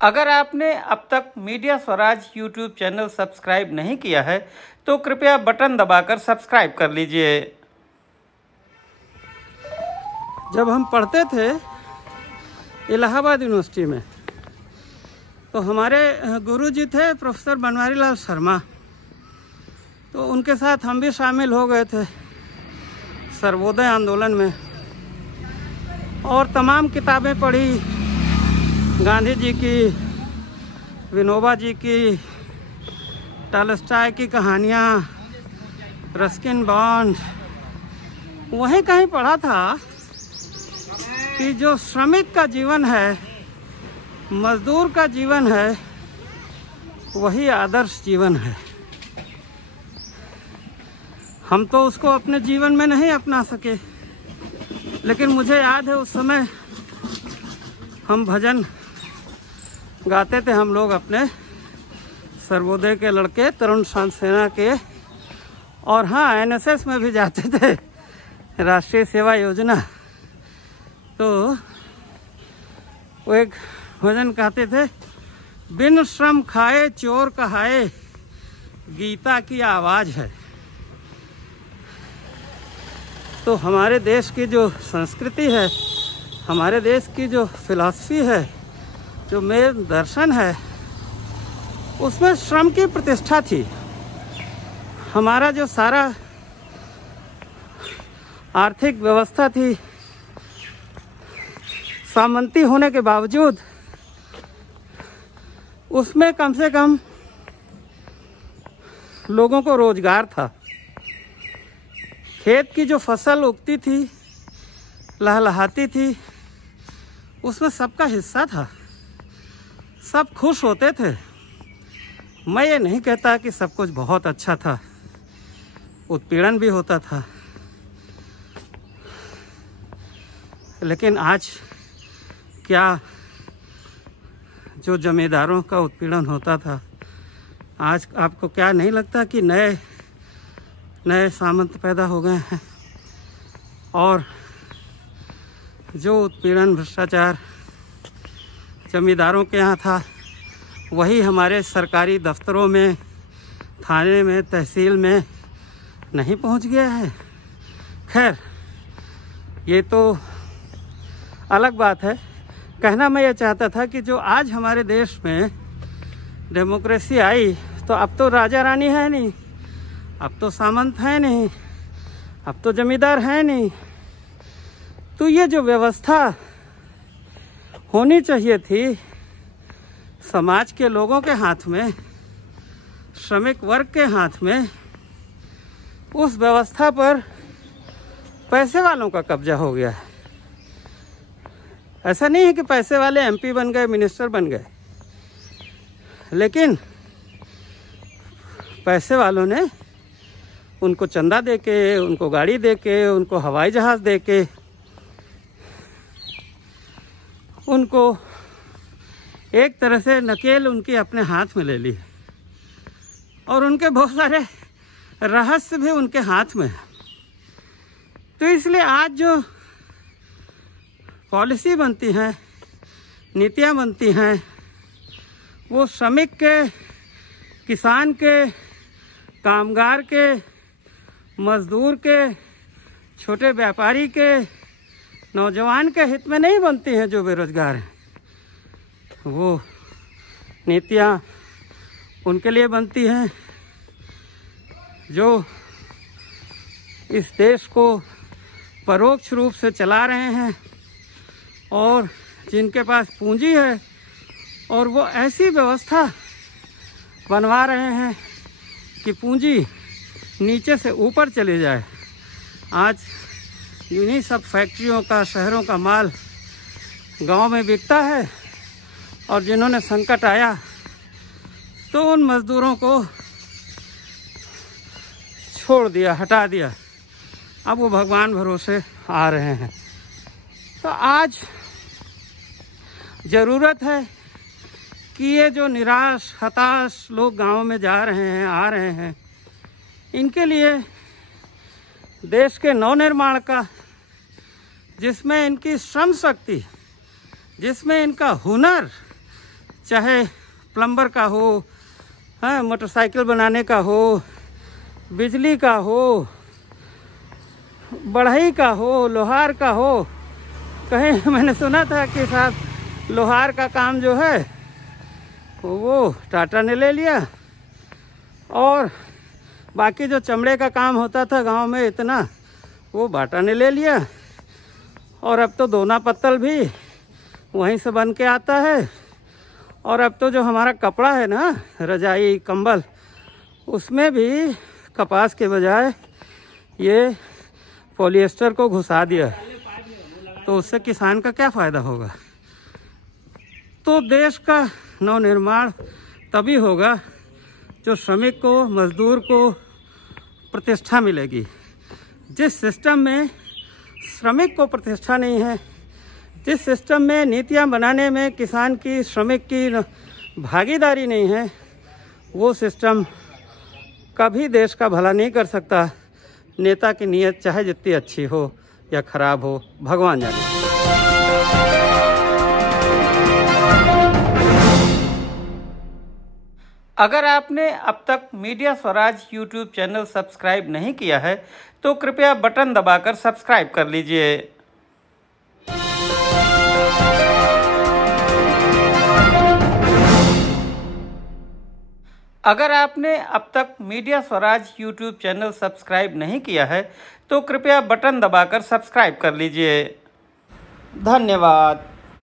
अगर आपने अब तक media Swaraj YouTube channel subscribe नहीं किया है तो कृपया बटन दबाकर सब्सक्राइब कर लीजिए। जब हम पढ़ते थे इलाहाबाद यूनिवर्सिटी में तो हमारे गुरुजी थे प्रोफेसर बनवारी लाल शर्मा, तो उनके साथ हम भी शामिल हो गए थे सर्वोदय आंदोलन में और तमाम किताबें पढ़ी, गांधी जी की, विनोबा जी की, टॉलस्टॉय की कहानियाँ, रस्किन बॉन्ड। वहीं कहीं पढ़ा था कि जो श्रमिक का जीवन है, मजदूर का जीवन है, वही आदर्श जीवन है। हम तो उसको अपने जीवन में नहीं अपना सके, लेकिन मुझे याद है उस समय हम भजन गाते थे, हम लोग अपने सर्वोदय के लड़के, तरुण शांत सेना के, और हाँ एनएसएस में भी जाते थे, राष्ट्रीय सेवा योजना। तो वो एक भजन गाते थे, बिन श्रम खाए चोर कहाए, गीता की आवाज है। तो हमारे देश की जो संस्कृति है, हमारे देश की जो फिलॉसफी है, जो मेन दर्शन है, उसमें श्रम की प्रतिष्ठा थी। हमारा जो सारा आर्थिक व्यवस्था थी, सामंती होने के बावजूद उसमें कम से कम लोगों को रोजगार था। खेत की जो फसल उगती थी, लहलहाती थी, उसमें सबका हिस्सा था, सब खुश होते थे। मैं ये नहीं कहता कि सब कुछ बहुत अच्छा था, उत्पीड़न भी होता था, लेकिन आज क्या जो जमींदारों का उत्पीड़न होता था, आज आपको क्या नहीं लगता कि नए नए सामंत पैदा हो गए हैं और जो उत्पीड़न, भ्रष्टाचार जमींदारों के यहाँ था, वही हमारे सरकारी दफ्तरों में, थाने में, तहसील में नहीं पहुँच गया है। खैर, ये तो अलग बात है। कहना मैं ये चाहता था कि जो आज हमारे देश में डेमोक्रेसी आई, तो अब तो राजा रानी है नहीं, अब तो सामंत है नहीं, अब तो जमींदार है नहीं। तो ये जो व्यवस्था होनी चाहिए थी समाज के लोगों के हाथ में, श्रमिक वर्ग के हाथ में, उस व्यवस्था पर पैसे वालों का कब्जा हो गया है। ऐसा नहीं है कि पैसे वाले एमपी बन गए, मिनिस्टर बन गए, लेकिन पैसे वालों ने उनको चंदा देके, उनको गाड़ी देके, उनको हवाई जहाज देके, उनको एक तरह से नकेल उनकी अपने हाथ में ले ली और उनके बहुत सारे रहस्य भी उनके हाथ में है। तो इसलिए आज जो पॉलिसी बनती हैं, नीतियाँ बनती हैं, वो श्रमिक के, किसान के, कामगार के, मजदूर के, छोटे व्यापारी के, नौजवान के हित में नहीं बनती हैं जो बेरोजगार हैं। वो नीतियाँ उनके लिए बनती हैं जो इस देश को परोक्ष रूप से चला रहे हैं और जिनके पास पूंजी है, और वो ऐसी व्यवस्था बनवा रहे हैं कि पूंजी नीचे से ऊपर चली जाए। आज इन्हीं सब फैक्ट्रियों का, शहरों का माल गांव में बिकता है, और जिन्होंने संकट आया तो उन मजदूरों को छोड़ दिया, हटा दिया। अब वो भगवान भरोसे आ रहे हैं। तो आज ज़रूरत है कि ये जो निराश, हताश लोग गांव में जा रहे हैं, आ रहे हैं, इनके लिए देश के नवनिर्माण का, जिसमें इनकी श्रम शक्ति, जिसमें इनका हुनर चाहे प्लम्बर का हो, हाँ, मोटरसाइकिल बनाने का हो, बिजली का हो, बढ़ई का हो, लोहार का हो। कहीं मैंने सुना था कि साहब लोहार का काम जो है वो टाटा ने ले लिया, और बाकी जो चमड़े का काम होता था गांव में इतना, वो बाटा ने ले लिया। और अब तो दोना पत्तल भी वहीं से बन के आता है। और अब तो जो हमारा कपड़ा है ना, रजाई कंबल, उसमें भी कपास के बजाय ये पॉलिएस्टर को घुसा दिया। तो उससे किसान का क्या फ़ायदा होगा? तो देश का नवनिर्माण तभी होगा जो श्रमिक को, मजदूर को प्रतिष्ठा मिलेगी। जिस सिस्टम में श्रमिक को प्रतिष्ठा नहीं है, जिस सिस्टम में नीतियां बनाने में किसान की, श्रमिक की भागीदारी नहीं है, वो सिस्टम कभी देश का भला नहीं कर सकता। नेता की नीयत चाहे जितनी अच्छी हो या खराब हो, भगवान जाने। अगर आपने अब तक media Swaraj YouTube channel subscribe नहीं किया है तो कृपया बटन दबाकर सब्सक्राइब कर लीजिए। अगर आपने अब तक media Swaraj YouTube channel subscribe नहीं किया है तो कृपया बटन दबाकर सब्सक्राइब कर लीजिए। धन्यवाद।